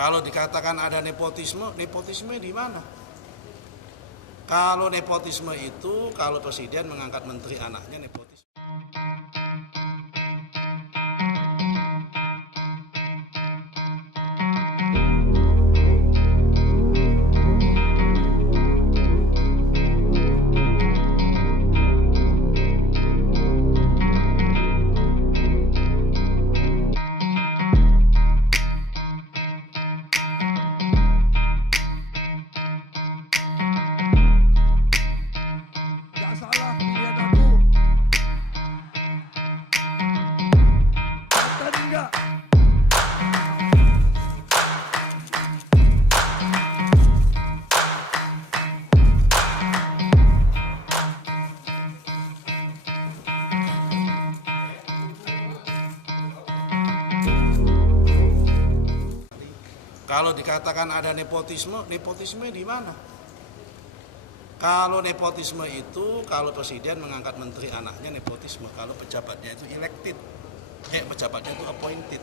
Kalau dikatakan ada nepotisme, nepotisme di mana? Kalau nepotisme itu, kalau presiden mengangkat menteri anaknya nepotisme. Gak salah pilihan aku. Betul enggak? Kalau dikatakan ada nepotisme, nepotisme di mana? Kalau nepotisme itu, kalau presiden mengangkat menteri anaknya nepotisme. Kalau pejabatnya itu elected, pejabatnya itu appointed.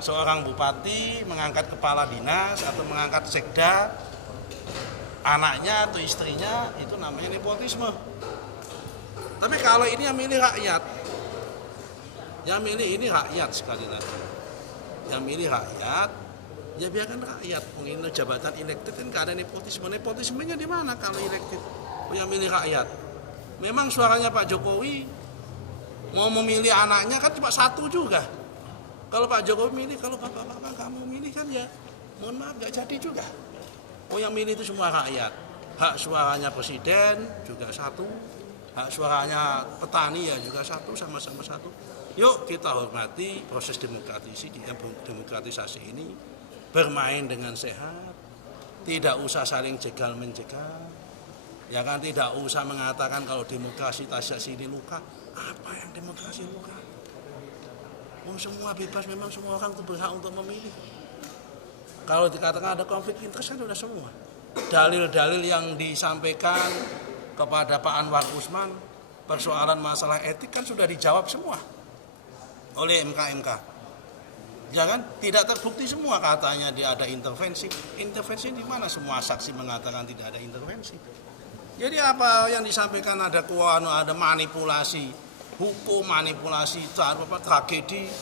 Seorang bupati mengangkat kepala dinas atau mengangkat sekda, anaknya atau istrinya, itu namanya nepotisme. Tapi kalau ini yang milih rakyat, yang milih ini rakyat sekali lagi. Yang milih rakyat, ya biarkan rakyat menginginkan jabatan elected kan gak ada nepotisme. Nepotismenya di mana kalau elected? Yang milih rakyat. Memang suaranya Pak Jokowi mau memilih anaknya kan cuma satu juga. Kalau Pak Jokowi milih, kalau bapak-bapak kamu milih kan ya mohon maaf gak jadi juga. Oh yang milih itu semua rakyat. Hak suaranya presiden juga satu. Hak suaranya petani ya juga satu, sama-sama satu. Yuk kita hormati proses demokratisasi ini. Bermain dengan sehat, tidak usah saling jegal-menjegal, ya kan, tidak usah mengatakan kalau demokrasi tasya sini luka. Apa yang demokrasi luka? Semua bebas, memang semua orang itu berhak untuk memilih. Kalau dikatakan ada konflik interest kan sudah semua. Dalil-dalil yang disampaikan kepada Pak Anwar Usman, persoalan masalah etik kan sudah dijawab semua oleh MK. Jangan tidak terbukti semua katanya dia ada intervensi. Intervensi di mana? Semua saksi mengatakan tidak ada intervensi. Jadi apa yang disampaikan ada manipulasi hukum, manipulasi tragedi,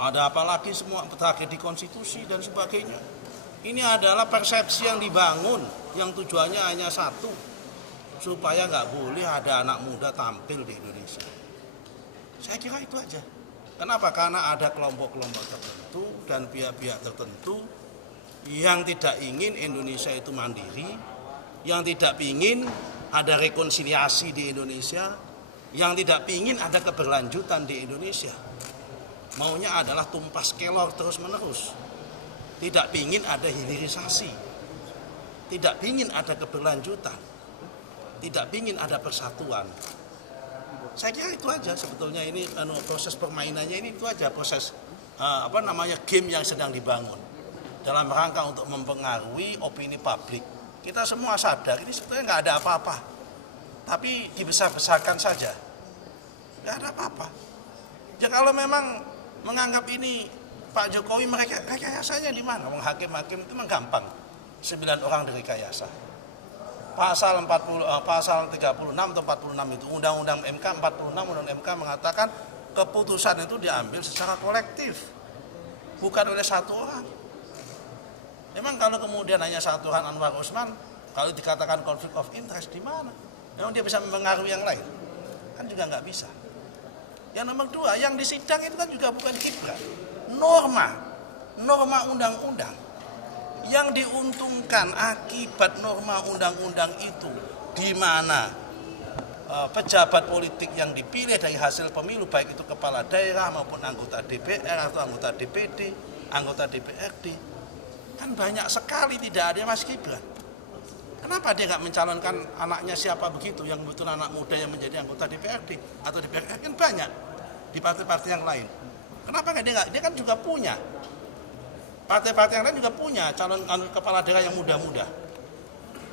ada apalagi semua tragedi konstitusi dan sebagainya. Ini adalah persepsi yang dibangun yang tujuannya hanya satu, supaya nggak boleh ada anak muda tampil di Indonesia. Saya kira itu aja. Kenapa? Karena ada kelompok-kelompok tertentu dan pihak-pihak tertentu yang tidak ingin Indonesia itu mandiri, yang tidak ingin ada rekonsiliasi di Indonesia, yang tidak ingin ada keberlanjutan di Indonesia. Maunya adalah tumpas kelor terus-menerus. Tidak ingin ada hilirisasi, tidak ingin ada keberlanjutan, tidak ingin ada persatuan. Saya kira itu aja sebetulnya ini proses permainannya ini itu aja proses game yang sedang dibangun dalam rangka untuk mempengaruhi opini publik. Kita semua sadar ini sebetulnya nggak ada apa-apa, tapi dibesar-besarkan saja, nggak ada apa-apa. Ya kalau memang menganggap ini Pak Jokowi rekayasanya di mana? Hakim-hakim itu memang gampang, 9 orang direkayasa. Pasal 36 atau 46 itu Undang-Undang MK 46, Undang-Undang MK mengatakan keputusan itu diambil secara kolektif, bukan oleh satu orang. Memang kalau kemudian hanya satu orang Anwar Usman, kalau dikatakan konflik of interest di mana? Memang dia bisa mempengaruhi yang lain? Kan juga nggak bisa. Yang nomor 2, yang di sidang itu kan juga bukan Gibran. Norma undang-undang. Yang diuntungkan akibat norma undang-undang itu di mana pejabat politik yang dipilih dari hasil pemilu, baik itu kepala daerah maupun anggota DPR atau anggota DPD, anggota DPRD, kan banyak sekali tidak ada Mas Gibran. Kenapa dia nggak mencalonkan anaknya siapa begitu, yang betul anak muda yang menjadi anggota DPRD atau DPR? Kan banyak di partai-partai yang lain. Kenapa nggak dia kan juga punya. Partai-partai yang lain juga punya calon kepala daerah yang muda-muda.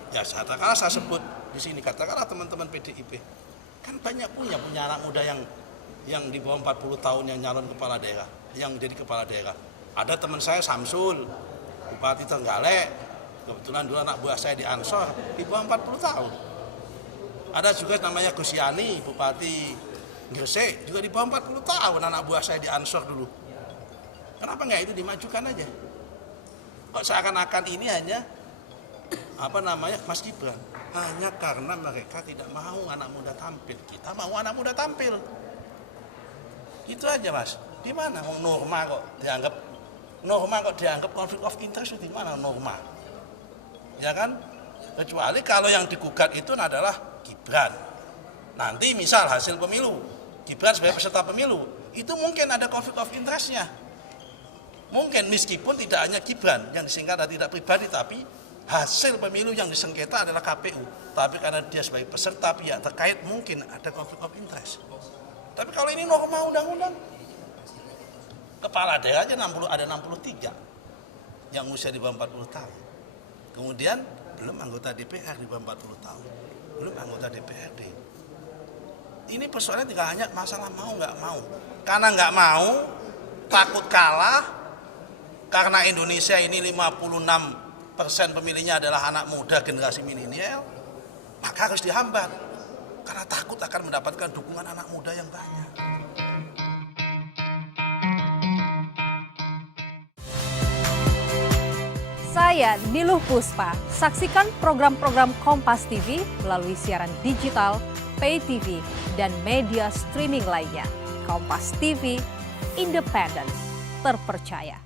Ya katakanlah saya sebut di sini, katakanlah teman-teman PDIP. Kan banyak punya anak muda yang di bawah 40 tahun yang nyalon kepala daerah, yang jadi kepala daerah. Ada teman saya Samsul, Bupati Trenggalek, kebetulan dulu anak buah saya di Ansor, di bawah 40 tahun. Ada juga namanya Gus Yani, Bupati Gresik, juga di bawah 40 tahun anak buah saya di Ansor dulu. Kenapa nggak itu dimajukan aja? Kok seakan-akan ini hanya Mas Gibran? Hanya karena mereka tidak mau anak muda tampil. Kita mau anak muda tampil. Itu aja Mas. Di mana norma kok dianggap konflik of interest, di mana norma? Ya kan? Kecuali kalau yang digugat itu adalah Gibran. Nanti misal hasil pemilu, Gibran sebagai peserta pemilu, itu mungkin ada konflik of interest-nya. Mungkin meskipun tidak hanya Gibran yang disingkat dan tidak pribadi, tapi hasil pemilu yang disengketa adalah KPU. Tapi karena dia sebagai peserta pihak terkait, mungkin ada konflik of interest. Tapi kalau ini norma undang-undang, kepala daerah aja ada 63 yang usia di bawah 40 tahun. Kemudian belum anggota DPR di bawah 40 tahun, belum anggota DPRD. Ini persoalannya tidak hanya masalah mau nggak mau. Karena nggak mau, takut kalah, karena Indonesia ini 56% pemilihnya adalah anak muda generasi milenial, maka harus dihambat. Karena takut akan mendapatkan dukungan anak muda yang banyak. Saya Niluh Puspa. Saksikan program-program Kompas TV melalui siaran digital, pay TV, dan media streaming lainnya. Kompas TV, independen, terpercaya.